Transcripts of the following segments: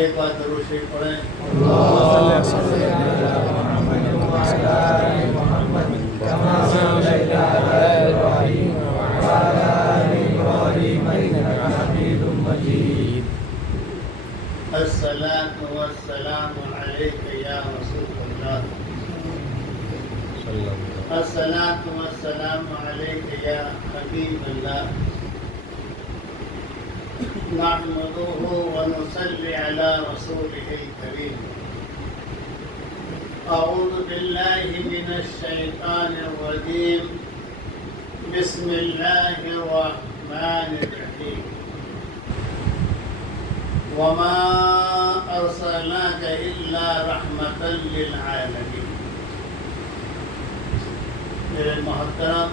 ایک بار درود شریف پڑھیں. اللهم صل على محمد وعلى آل محمد كما صليت على إبراهيم وعلى آل إبراهيم إنك حميد مجيد. الصلاة والسلام عليك يا رسول الله. الصلاة والسلام عليك يا حبيب الله. نحمده ونصلي على رسوله الكريم. أعوذ بالله من الشيطان الرجيم. بسم الله الرحمن الرحيم. وما أرسلناك إلا رحمة للعالمين. میرے محترم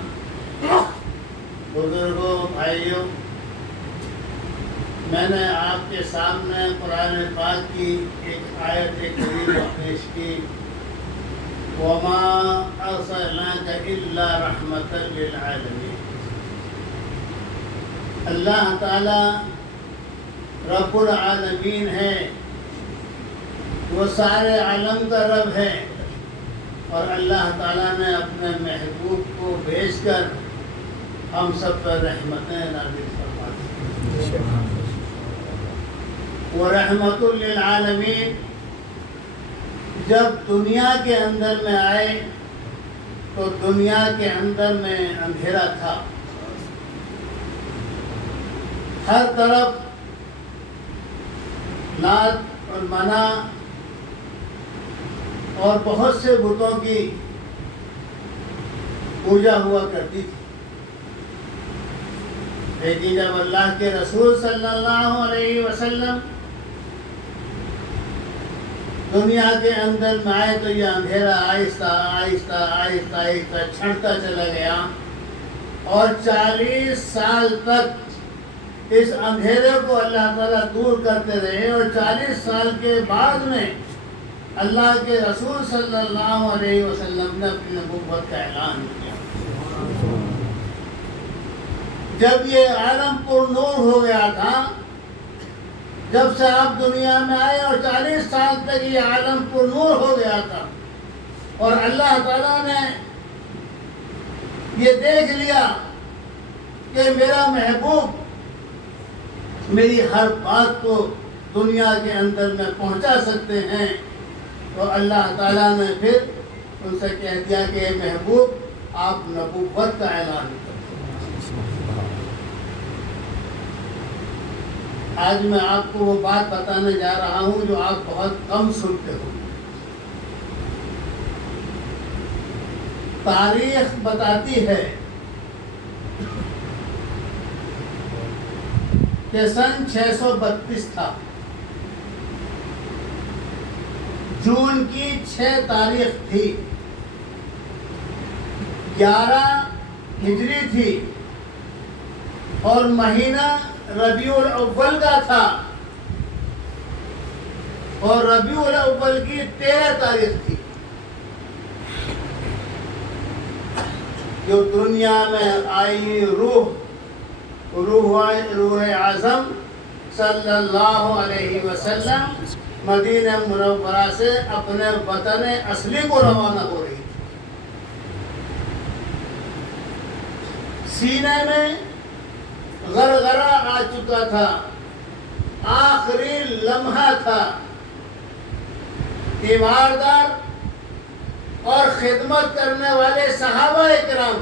بزرگوں، بھائیوں، میں نے آپ کے سامنے قرآن پاک کی ایک آیت کریمہ پیش کی. وما ارسلناک الا رحمۃ للعالمین. اللہ تعالی رب العالمین ہے، وہ سارے عالم کا رب ہے، اور اللہ تعالیٰ نے اپنے محبوب کو بھیج کر ہم سب پر رحمتیں نازل فرما دی. وہ رحمت للعالمین جب دنیا کے اندر میں آئے تو دنیا کے اندر میں اندھیرا تھا. ہر طرف لات اور منع اور بہت سے بتوں کی پوجا ہوا کرتی تھی. لیکن جب اللہ کے رسول صلی اللہ علیہ وسلم دنیا کے اندر میں آئے تو یہ اندھیرا آہستہ آہستہ آہستہ آہستہ چھنٹتا چلا گیا، اور 40 سال تک اس اندھیرے کو اللہ تعالیٰ دور کرتے رہے. اور 40 سال کے بعد میں اللہ کے رسول صلی اللہ علیہ وسلم نے اپنی نبوت کا اعلان کیا. جب یہ عالم پر نور ہو گیا تھا، جب سے آپ دنیا میں آئے اور 40 سال تک یہ عالم پر نور ہو گیا تھا، اور اللہ تعالیٰ نے یہ دیکھ لیا کہ میرا محبوب میری ہر بات کو دنیا کے اندر میں پہنچا سکتے ہیں، تو اللہ تعالیٰ نے پھر ان سے کہہ دیا کہ اے محبوب آپ نبوت کا اعلان کریں. آج میں آپ کو وہ بات بتانے جا رہا ہوں جو آپ بہت کم سنتے ہو. تاریخ بتاتی ہے کہ سن 632 تھا، جون کی 6 تاریخ تھی، 11 ہجری تھی، اور مہینہ ربیع الاول کا تھا، اور ربیع الاول کی 13 تاریخ تھی. جو دنیا میں آئی روح اعظم صلی اللہ علیہ وسلم مدینہ منورہ سے اپنے وطن اصلی کو روانہ ہو رہی تھی. سینے میں غرغرہ آ چکا تھا، آخری لمحہ تھا. تیماردار اور خدمت کرنے والے صحابہ اکرام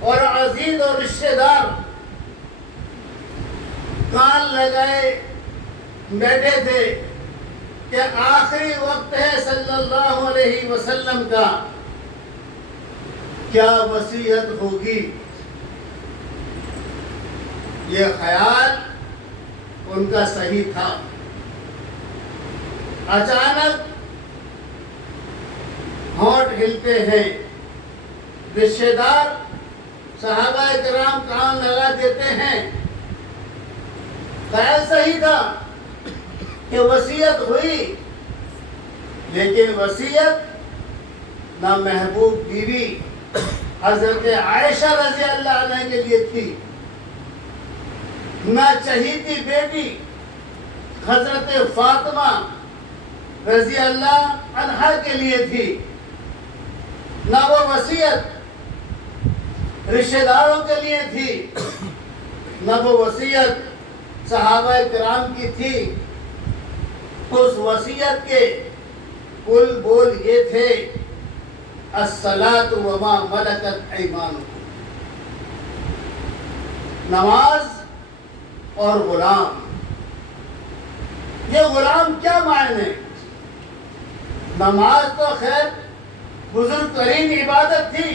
اور عزیز اور رشتہ دار کان لگائے بیٹھے تھے کہ آخری وقت ہے صلی اللہ علیہ وسلم کا، کیا وصیت ہوگی. یہ خیال ان کا صحیح تھا. اچانک ہونٹ ہلتے ہیں، رشتہ دار صحابہ کرام کان لگا دیتے ہیں. خیال صحیح تھا کہ وصیت ہوئی، لیکن وصیت نہ محبوب بیوی حضرت عائشہ رضی اللہ عنہ کے لیے تھی، نہ چہیتی بیٹی حضرت فاطمہ رضی اللہ عنہا کے لیے تھی، نہ وہ وصیت رشتہ داروں کے لیے تھی، نہ وہ وصیت صحابہ کرام کی تھی۔ اس وصیت کے کل بول یہ تھے، الصلاۃ وما ملکت ایمانکم، نماز اور غلام۔ یہ غلام کیا معنی؟ نماز تو خیر بزرگ ترین عبادت تھی،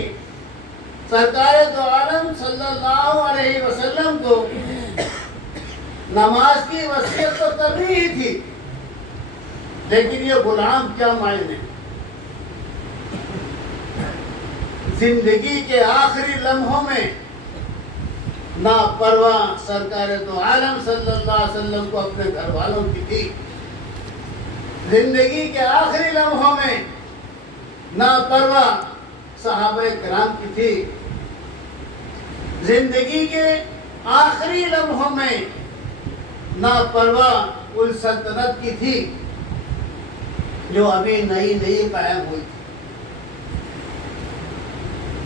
سرکار دو عالم صلی اللہ علیہ وسلم کو نماز کی وصیت تو کرنی ہی تھی، لیکن یہ غلام کیا معنی؟ زندگی کے آخری لمحوں میں نا پرواہ سرکار دو عالم صلی اللہ علیہ وسلم کو اپنے گھر والوں کی تھی۔ زندگی کے آخری لمحوں میں نا پرواہ صحابہ کرام کی تھی۔ زندگی کے آخری لمحوں میں نا پرواہ ان سلطنت کی تھی جو ابھی نئی قائم ہوئی تھی۔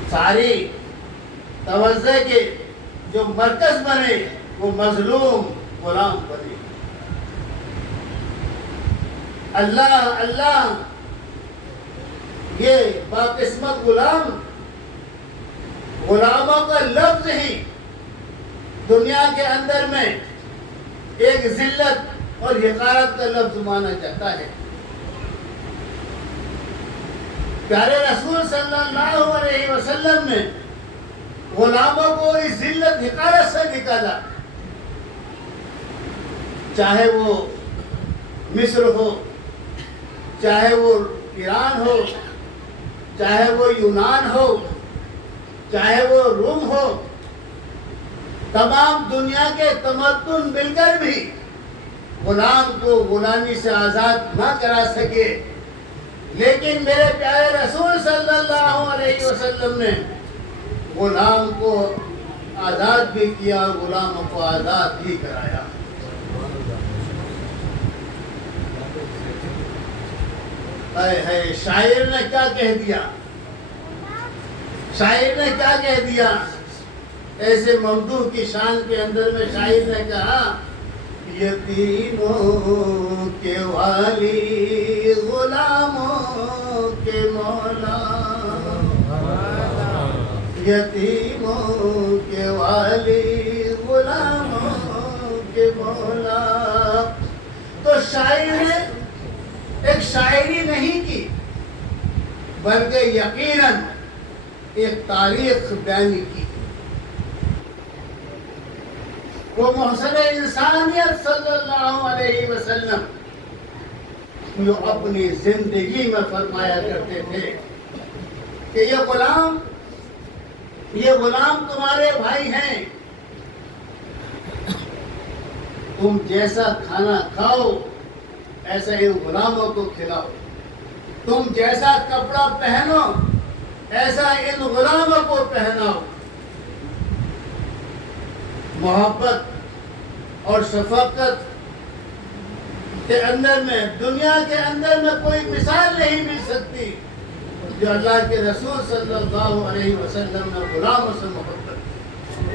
ساری توجہ کے جو مرکز بنے وہ مظلوم غلام بنے۔ اللہ اللہ یہ باقسمت غلاموں کا لفظ ہی دنیا کے اندر میں ایک ذلت اور حقارت کا لفظ مانا جاتا ہے۔ پیارے رسول صلی اللہ علیہ وسلم نے غلاموں کو اس ذلت حقارت سے نکالا، چاہے وہ مصر ہو، چاہے وہ ایران ہو، چاہے وہ یونان ہو، چاہے وہ روم ہو، تمام دنیا کے تمدن مل کر بھی غلام کو غلامی سے آزاد نہ کرا سکے، لیکن میرے پیارے رسول صلی اللہ علیہ وسلم نے غلام کو آزاد بھی کیا اور غلاموں کو آزاد بھی کرایا۔ شاعر نے کیا کہہ دیا؟ شاعر نے کیا کہہ دیا؟ ایسے ممدوح کی شان کے اندر میں شاعر نے کہا، یتیموں کے والی غلاموں کے مولا، یتیموں کے والی غلاموں کے مولا۔ تو شاعر نے ایک شاعری نہیں کی، بلکہ یقیناً ایک تاریخ بیانی کی۔ وہ محسن انسانیت صلی اللہ علیہ وسلم جو اپنی زندگی میں فرمایا کرتے تھے کہ یہ غلام تمہارے بھائی ہیں، تم جیسا کھانا کھاؤ ایسا ان غلاموں کو کھلاؤ، تم جیسا کپڑا پہنو ایسا ان غلاموں کو پہناؤ۔ محبت اور شفقت کے اندر میں دنیا کے اندر میں کوئی مثال نہیں مل سکتی جو اللہ کے رسول صلی اللہ علیہ وسلم نے غلاموں سے محبت کی۔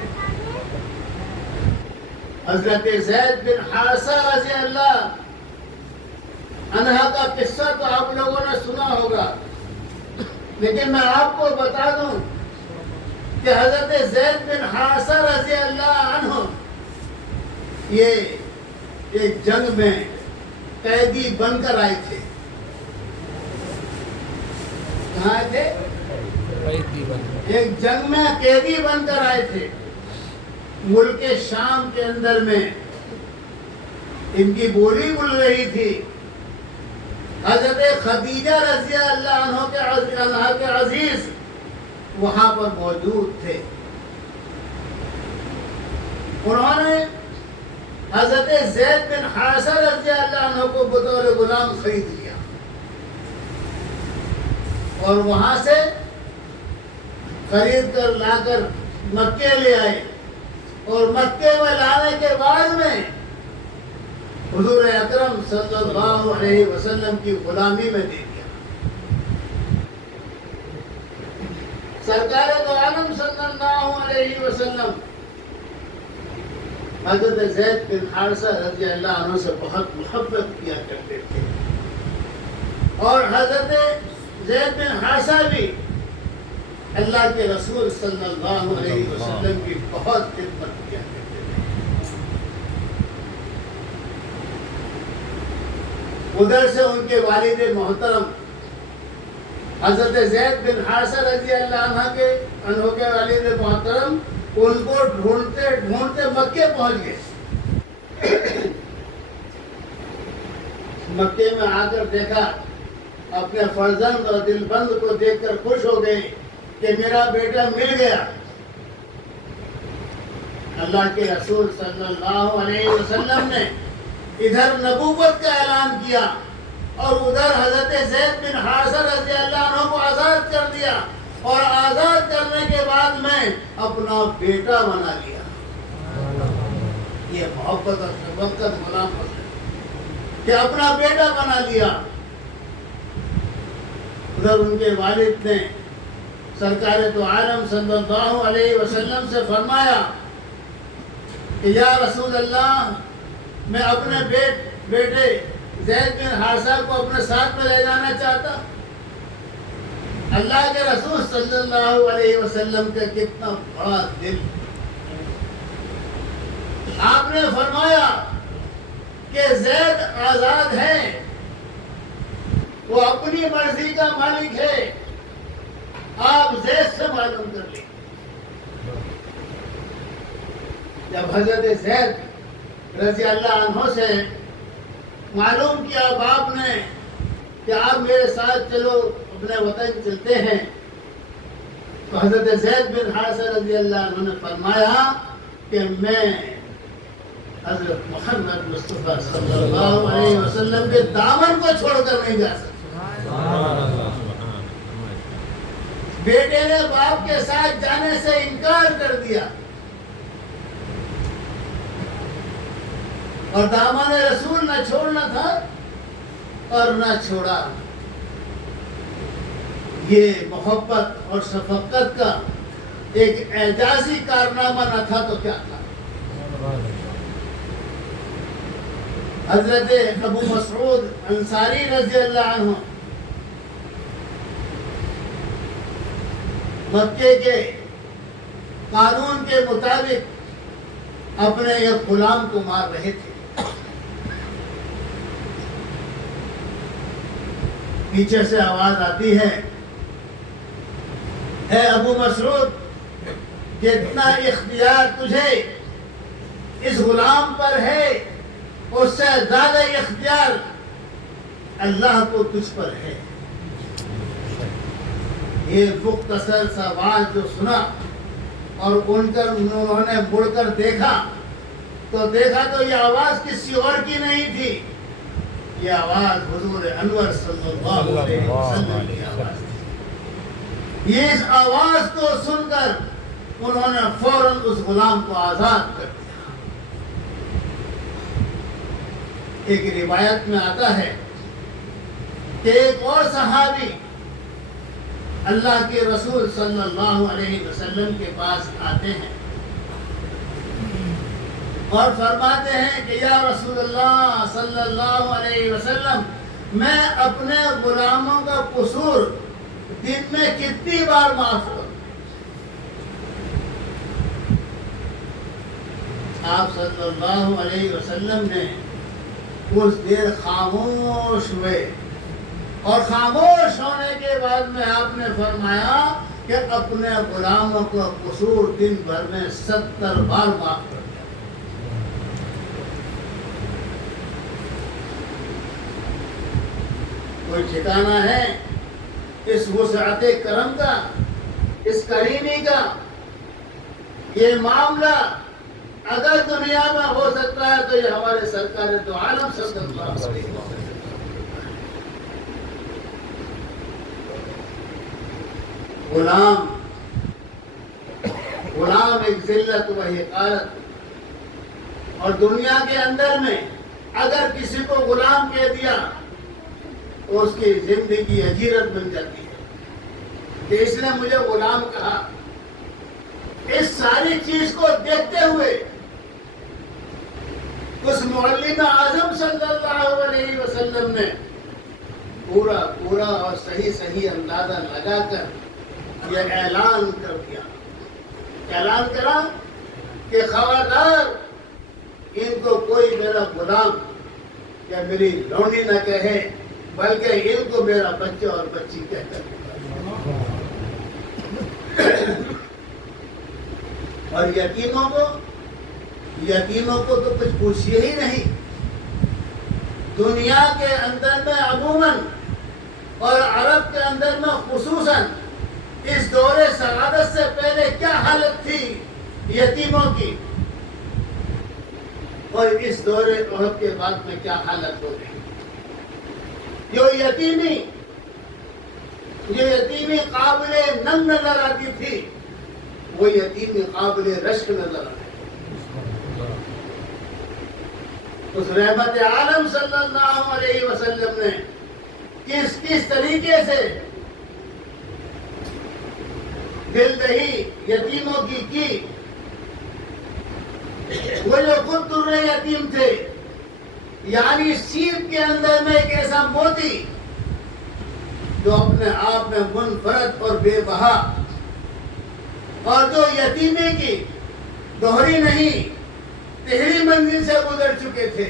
حضرت زید بن حارثہ رضی اللہ عنہ کا قصہ تو آپ لوگوں نے سنا ہوگا، لیکن میں آپ کو بتا دوں کہ حضرت زید بن حارثہ رضی اللہ عنہ یہ ایک جنگ میں قیدی بن کر آئے تھے۔ کہاں آئے تھے؟ ایک جنگ میں قیدی بن کر آئے تھے۔ ملک شام کے اندر میں ان کی بولی بول رہی تھی۔ حضرت خدیجہ رضی اللہ عنہ کے عزیز وہاں پر موجود تھے۔ انہوں نے حضرت زید بن حارثہ رضی اللہ عنہ کو بطور غلام خرید لیا اور وہاں سے خرید کر لا کر مکے لے آئے، اور مکے میں لانے کے بعد میں حضور اکرم صلی اللہ علیہ وسلم کی غلامی میں دے دیا۔ سرکار دو عالم صلی اللہ علیہ وسلم حضرت زید بن حارثہ رضی اللہ عنہ سے بہت محبت کیا کرتے تھے، اور حضرت زید بن حارثہ بھی اللہ کے رسول صلی اللہ علیہ وسلم کی بہت خدمت کیا کرتے تھے۔ ادھر سے ان کے والد محترم حضرت زید بن حارثہ رضی اللہ عنہ کے والد محترم ان کو ڈھونڈتے ڈھونڈتے مکے پہنچ گئے۔ مکے میں آ کر دیکھا، اپنے فرزند اور دل بند کو دیکھ کر خوش ہو گئے کہ میرا بیٹا مل گیا۔ اللہ کے رسول صلی اللہ علیہ وسلم نے ادھر نبوت کا اعلان کیا اور ادھر حضرت زید بن حارثہ رضی اللہ عنہ کو آزاد کر دیا، اور آزاد کرنے کے بعد میں اپنا بیٹا بنا لیا۔ یہ محبت اور شفقت غلام حسین کہ اپنا بیٹا بنا لیا۔ ادھر ان کے والد نے سرکار دو عالم صلی اللہ علیہ وسلم سے فرمایا کہ یا رسول اللہ، میں اپنے بیٹے زید بن حارثہ کو اپنے ساتھ میں لے جانا چاہتا۔ اللہ کے رسول صلی اللہ علیہ وسلم کا کتنا بڑا دل! آپ نے فرمایا کہ زید آزاد ہے، وہ اپنی مرضی کا مالک ہے، آپ زید سے معلوم کر لیں۔ جب حضرت زید رضی اللہ عنہ سے معلوم کیا باپ نے کہ آپ میرے ساتھ چلو، اپنے وطن چلتے ہیں، تو حضرت زید بن حارثہ رضی اللہ عنہ نے فرمایا کہ میں حضرت محمد مصطفیٰ صلی اللہ علیہ وسلم کے دامن کو چھوڑ کر نہیں جا سکتا۔ بیٹے نے باپ کے ساتھ جانے سے انکار کر دیا، اور دامن رسول نہ چھوڑنا تھا اور نہ چھوڑا۔ یہ محبت اور شفقت کا ایک اعجازی کارنامہ نہ تھا تو کیا تھا؟ حضرت ابو مسعود انصاری رضی اللہ عنہ مکے کے قانون کے مطابق اپنے ایک غلام کو مار رہے تھے۔ پیچھے سے آواز آتی ہے، اے ابو مسعود، جتنا اختیار تجھے اس غلام پر ہے، اس سے زیادہ اختیار اللہ کو تجھ پر ہے۔ یہ مختصر سا آواز جو سنا اور انہوں نے مڑ کر دیکھا تو یہ آواز کسی اور کی نہیں تھی، یہ آواز حضور انور صلی اللہ علیہ وسلم کی آواز تھی۔ یہ اس آواز کو سن کر انہوں نے فوراً اس غلام کو آزاد کر دیا۔ ایک روایت میں آتا ہے کہ ایک اور صحابی اللہ کے رسول صلی اللہ علیہ وسلم کے پاس آتے ہیں اور فرماتے ہیں کہ یا رسول اللہ صلی اللہ علیہ وسلم، میں اپنے غلاموں کا قصور دن میں کتنی بار معاف کروں؟ آپ صلی اللہ علیہ وسلم نے کچھ دیر خاموش ہوئے، اور خاموش ہونے کے بعد میں آپ نے فرمایا کہ اپنے غلاموں کا قصور دن بھر میں 70 بار معاف کر دیا۔ کوئی ٹھکانہ ہے اس وسعت کرم کا، اس کریمی کا؟ یہ معاملہ اگر دنیا میں ہو سکتا ہے تو یہ ہمارے سرکار دو عالم صلی اللہ علیہ وسلم۔ غلام ایک ذلت و حقارت، اور دنیا کے اندر میں اگر کسی کو غلام کہہ دیا تو اس کی زندگی اجیرت بن جاتی ہے کہ اس نے مجھے غلام کہا. اس ساری چیز کو دیکھتے ہوئے اس معلم اعظم صلی اللہ علیہ وسلم نے پورا اور صحیح اندازہ لگا کر یہ اعلان کر دیا. اعلان کرا کہ خبردار ان کو کوئی میرا غلام یا میری لونڈی نہ کہے بلکہ ان کو میرا بچہ اور بچی کہہ کر. اور یتیموں کو تو کچھ پوچھئے ہی نہیں. دنیا کے اندر میں عموماً اور عرب کے اندر میں خصوصاً اس دور سعادت سے پہلے کیا حالت تھی یتیموں کی اور اس دور احد کے بعد میں کیا حالت ہو گئی. جو یتیمی قابل ننگ نظر آتی تھی وہ یتیمی قابل رشک نظر آتی. اس رحمت عالم صلی اللہ علیہ وسلم نے کس طریقے سے دل دہی یتیموں کی وہ جو خود در یتیم تھے یعنی سیب کے اندر میں ایک ایسا موتی جو اپنے آپ میں منفرد اور بے بہا اور جو یتیمی کی دوہری نہیں تہری منزل سے گزر چکے تھے.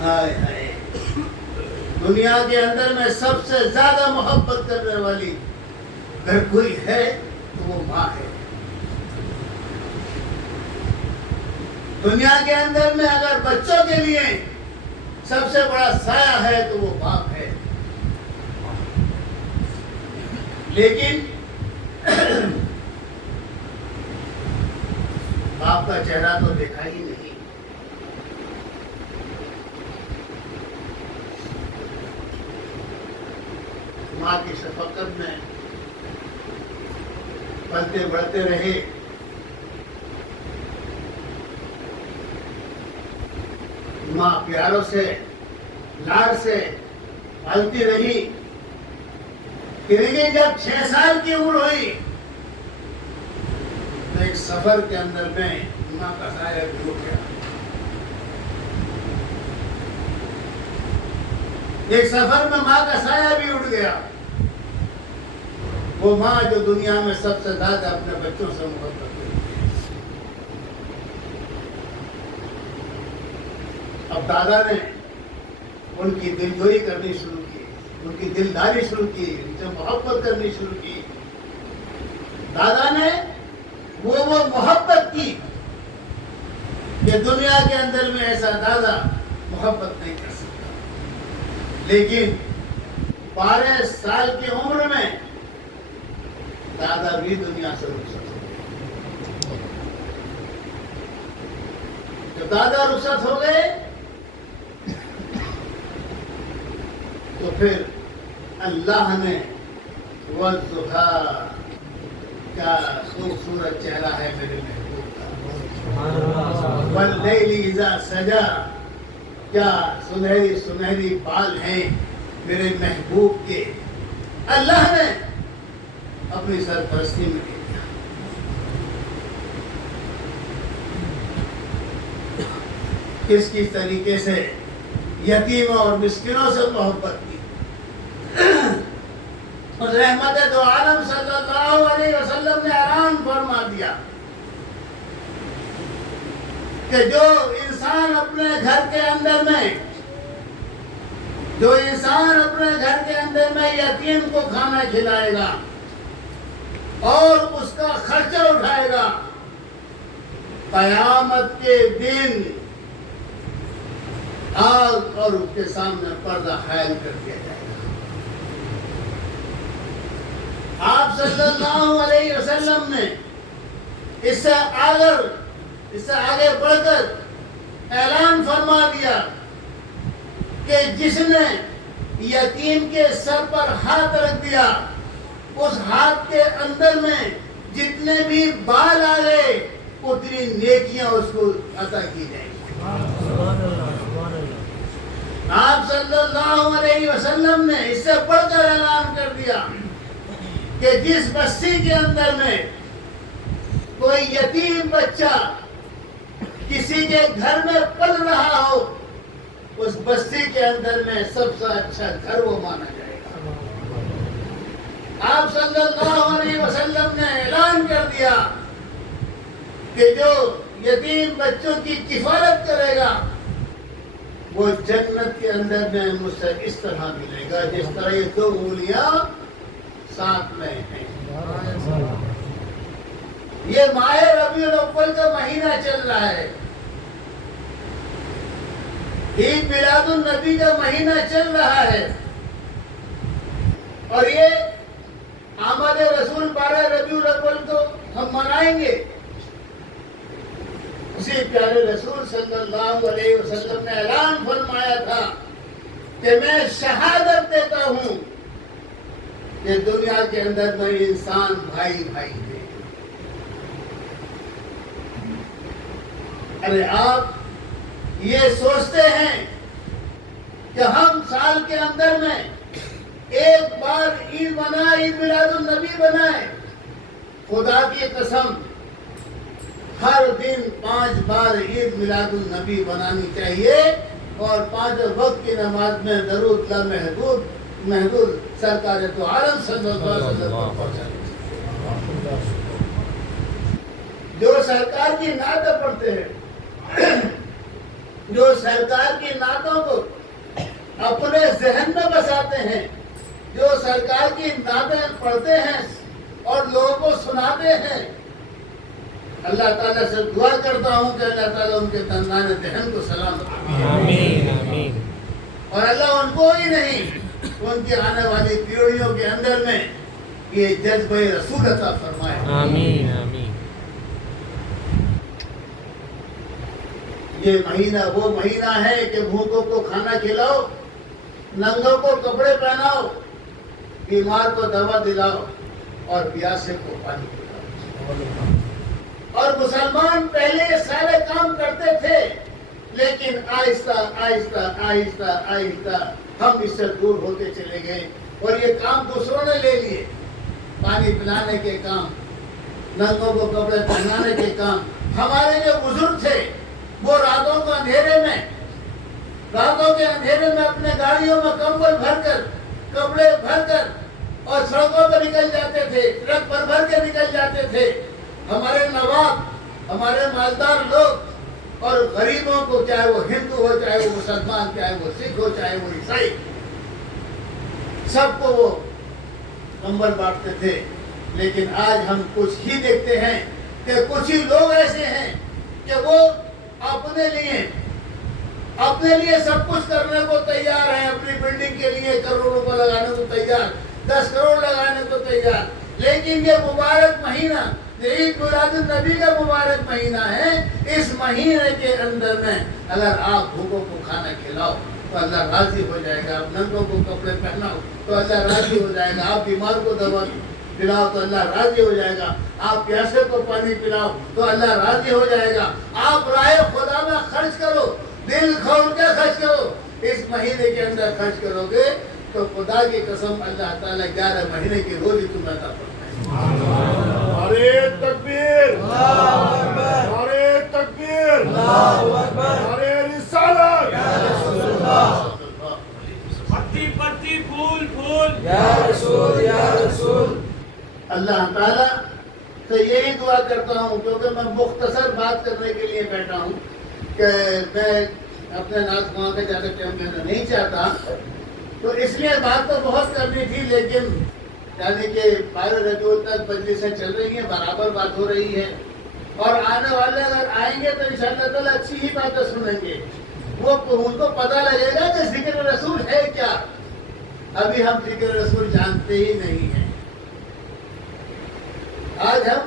ہائے ہائے دنیا کے اندر میں سب سے زیادہ محبت کرنے والی اگر کوئی ہے تو وہ ماں ہے. دنیا کے اندر میں اگر بچوں کے لیے سب سے بڑا سایہ ہے تو وہ باپ ہے. لیکن باپ کا چہرہ تو دیکھا ہی نہیں. ماں کی شفقت میں پلتے بڑھتے رہے. ماں پیاروں سے لاڈ سے پالتی رہی. پھر جب 6 سال کی عمر ہوئی تو ایک سفر کے اندر میں ماں کا سایہ بھی اٹھ گیا. ایک سفر میں ماں کا سایہ بھی اٹھ گیا. وہ ماں جو دنیا میں سب سے زیادہ اپنے بچوں سے محبت کرتی. اب دادا نے ان کی دلجوئی کرنی شروع کی, ان کی دلداری شروع کی, ان سے محبت کرنی شروع کی. دادا نے وہ محبت کی کہ دنیا کے اندر میں ایسا دادا محبت نہیں کر سکتا. لیکن 12 سال کی عمر میں دادا بھی دنیا سے رخصت ہو گئے. جب دادا رخصت ہو گئے تو پھر اللہ نے وَالضُّحَىٰ کیا خوبصورت چہرہ ہے میرے محبوب کا. وَاللَّيْلِ إِذَا سَجَىٰ کیا سنہری بال ہیں میرے محبوب کے. اللہ نے اپنی سرپرستی میں دے دیا. کس طریقے سے یتیموں اور مسکینوں سے محبت کی. اس رحمت دو عالم صلی اللہ علیہ وسلم نے اعلان فرما دیا کہ جو انسان اپنے گھر کے اندر میں یتیم کو کھانا کھلائے گا اور اس کا خرچہ اٹھائے گا قیامت کے دن آگ اور اس کے سامنے پردہ حائل کر دیا جائے گا. آپ صلی اللہ علیہ وسلم نے اس سے آگے بڑھ کر اعلان فرما دیا کہ جس نے یتیم کے سر پر ہاتھ رکھ دیا اس ہاتھ کے اندر میں جتنے بھی بال آ گئے اتنی نیکیاں اس کو عطا کی جائیں گی. آپ صلی اللہ علیہ وسلم نے اس سے بڑھ کر اعلان کر دیا کہ جس بستی کے اندر میں کوئی یتیم بچہ کسی کے گھر میں پل رہا ہو، اس بستی کے اندر میں سب سے اچھا گھر وہ مانا جائے گا۔ آپ صلی اللہ علیہ وسلم نے اعلان کر دیا کہ جو یتیم بچوں کی کفالت کرے گا وہ جنت کے اندر میں مجھ سے اس طرح ملے گا جس طرح یہ دو انگلیاں ساتھ میں ہیں۔ یہ ماہ ربیع الاول کا مہینہ چل رہا ہے، عید میلاد النبی کا مہینہ چل رہا ہے، اور یہ آمد رسول 12 ربیع الاول کو ہم منائیں گے۔ اسی پیارے رسول صلی اللہ علیہ وسلم نے اعلان فرمایا تھا کہ میں شہادت دیتا ہوں کہ دنیا کے اندر میں انسان بھائی بھائی تھے۔ ارے آپ یہ سوچتے ہیں کہ ہم سال کے اندر میں ایک بار عید منائے، عید میلاد النبی بنائے؟ خدا کی قسم ہر دن 5 بار عید میلاد النبی بنانی چاہیے، اور 5 وقت کی نماز میں درود محدود سرکار تو عالم صلی اللہ علیہ وسلم پر پہنچانی چاہیے۔ جو سرکار کی نعتیں پڑھتے ہیں، جو سرکار کی نعتوں کو اپنے ذہن میں بساتے ہیں، جو سرکار کی نعتیں پڑھتے ہیں اور لوگوں کو سناتے ہیں، اللہ تعالیٰ سے دعا کرتا ہوں کہ اللہ تعالیٰ ان کے دندان ذہن کو سلامت رکھے، آمین۔ اور اللہ ان کو ہی نہیں، ان کی آنے والی پیڑھیوں کے اندر میں یہ جذبہ رسول عطا فرمائے۔ آمین آمین۔ یہ مہینہ وہ مہینہ ہے کہ بھوکوں کو کھانا کھلاؤ، ننگوں کو کپڑے پہناؤ، بیمار کو دوا دلاؤ، اور پیاسے کو پانی پلاؤ۔ اور مسلمان پہلے یہ سارے کام کرتے تھے، لیکن آہستہ آہستہ آہستہ آہستہ ہم اس سے دور ہوتے چلے گئے، اور یہ کام دوسروں نے لے لیے۔ پانی پلانے کے کام، ننگوں کو کپڑے پہنانے کے کام۔ ہمارے جو بزرگ تھے وہ راتوں کے اندھیرے میں اپنے گاڑیوں میں کمبل بھر کر، کپڑے بھر کر، اور سڑکوں پر نکل جاتے تھے، ٹرک پر بھر کے نکل جاتے تھے۔ ہمارے نواب، ہمارے مالدار لوگ، اور غریبوں کو، چاہے وہ ہندو ہو، چاہے وہ مسلمان، چاہے وہ سکھ ہو، چاہے وہ عیسائی، سب کو وہ کمبل بانٹتے تھے۔ لیکن آج ہم کچھ ہی دیکھتے ہیں کہ کچھ ہی لوگ ایسے ہیں کہ وہ اپنے لیے سب کچھ کرنے کو تیار ہیں، اپنی بلڈنگ کے لیے کروڑوں روپے لگانے کو تیار، 10 کروڑ لگانے کو تیار۔ لیکن یہ مبارک مہینہ، عید میلاد النبی کا مبارک مہینہ ہے، اس مہینے کے اندر میں اگر آپ بھوکوں کو کھانا کھلاؤ تو اللہ راضی ہو جائے گا، آپ ننگوں کو کپڑے پہناؤ تو اللہ راضی ہو جائے گا، آپ بیمار کو دوا پلاؤ تو اللہ راضی ہو جائے گا، آپ پیاسے کو پانی پلاؤ تو اللہ راضی ہو جائے گا، آپ راہ خدا میں خرچ کرو، دل کھول کے خرچ کرو، اس مہینے کے اندر خرچ کرو گے تو خدا کی قسم اللہ تعالیٰ 11 مہینے کی روزی تمہیں عطا فرمائے۔ نعرے تکبیر، نعرے تکبیر، نعرے رسالت، پتی پتی پھول پھول، یا رسول یا رسول۔ اللہ تعالیٰ سے یہی دعا کرتا ہوں، کیونکہ میں مختصر بات کرنے کے لیے بیٹھا ہوں کہ میں اپنے ناز خواہ کے زیادہ ٹائم لینا نہیں چاہتا، تو اس لیے بات تو بہت کرنی تھی، لیکن یعنی کہ 12 ربیع تک مجلسیں چل رہی ہیں، برابر بات ہو رہی ہے، اور آنے والے اگر آئیں گے تو انشاءاللہ تعالیٰ اچھی ہی باتیں سنیں گے، وہ ان کو پتہ لگے گا کہ ذکر رسول ہے کیا۔ ابھی ہم ذکر رسول جانتے ہی نہیں ہیں۔ آج ہم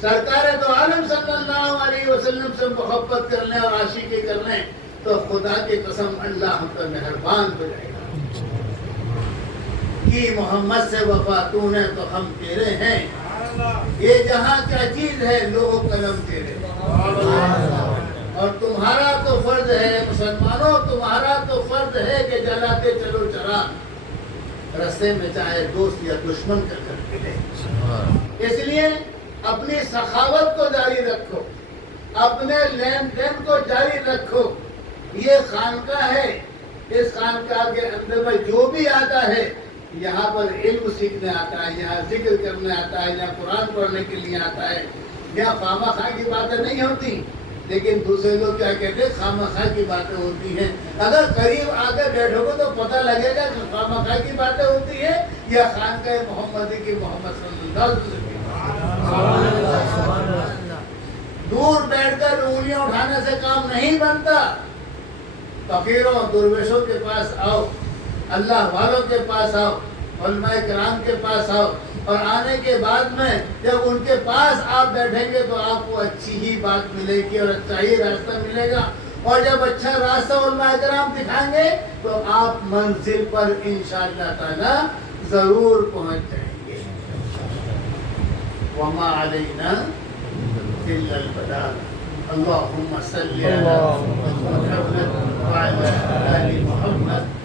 سرکار دو عالم صلی اللہ علیہ وسلم سے محبت کر لیں اور عاشقی کر لیں تو خدا کی قسم اللہ ہم پر مہربان ہو جائے گا۔ کہ محمد سے وفا تو نے تو ہم تیرے ہیں، یہ جہاں کیا چیز ہے لوگوں قلم تیرے، اور تمہارا ہے کہ جلاتے چلو چراغ، رستے میں چاہے دوست یا دشمن کا گھر ملے۔ اس لیے اپنی سخاوت کو جاری رکھو، اپنے لین دین کو جاری رکھو۔ یہ خانقاہ ہے، اس خانقاہ کے اندر میں جو بھی آتا ہے یہاں پر علم سیکھنے آتا ہے، یہاں ذکر کرنے آتا ہے، یہاں قرآن پڑھنے کے لیے آتا ہے۔ یہاں خواہ خواہ کی باتیں نہیں ہوتی، لیکن دوسرے لوگ کیا کہتے ہیں، خواہ خواہ کی باتیں ہوتی ہیں۔ اگر قریب آ کے بیٹھو گے تو پتہ لگے گا کہ خواہ خواہ کی باتیں ہوتی ہیں یا خانقاہ محمدی کی محمد صلی اللہ علیہ وسلم کی۔ دور بیٹھ کر انگلیاں اٹھانے سے کام نہیں بنتا۔ فقیروں درویشوں کے پاس آؤ، اللہ والوں کے پاس آؤ، علماء کرام کے پاس آؤ، اور آنے کے بعد میں جب ان کے پاس آپ بیٹھیں گے تو آپ کو اچھی ہی بات ملے گی اور اچھا ہی راستہ ملے گا، اور جب اچھا راستہ علماء کرام دکھائیں گے تو آپ منزل پر انشاءاللہ تعالی ضرور پہنچ جائیں گے۔ وما علینا الا البلاغ۔ اللهم صل على محمد وعلى آل محمد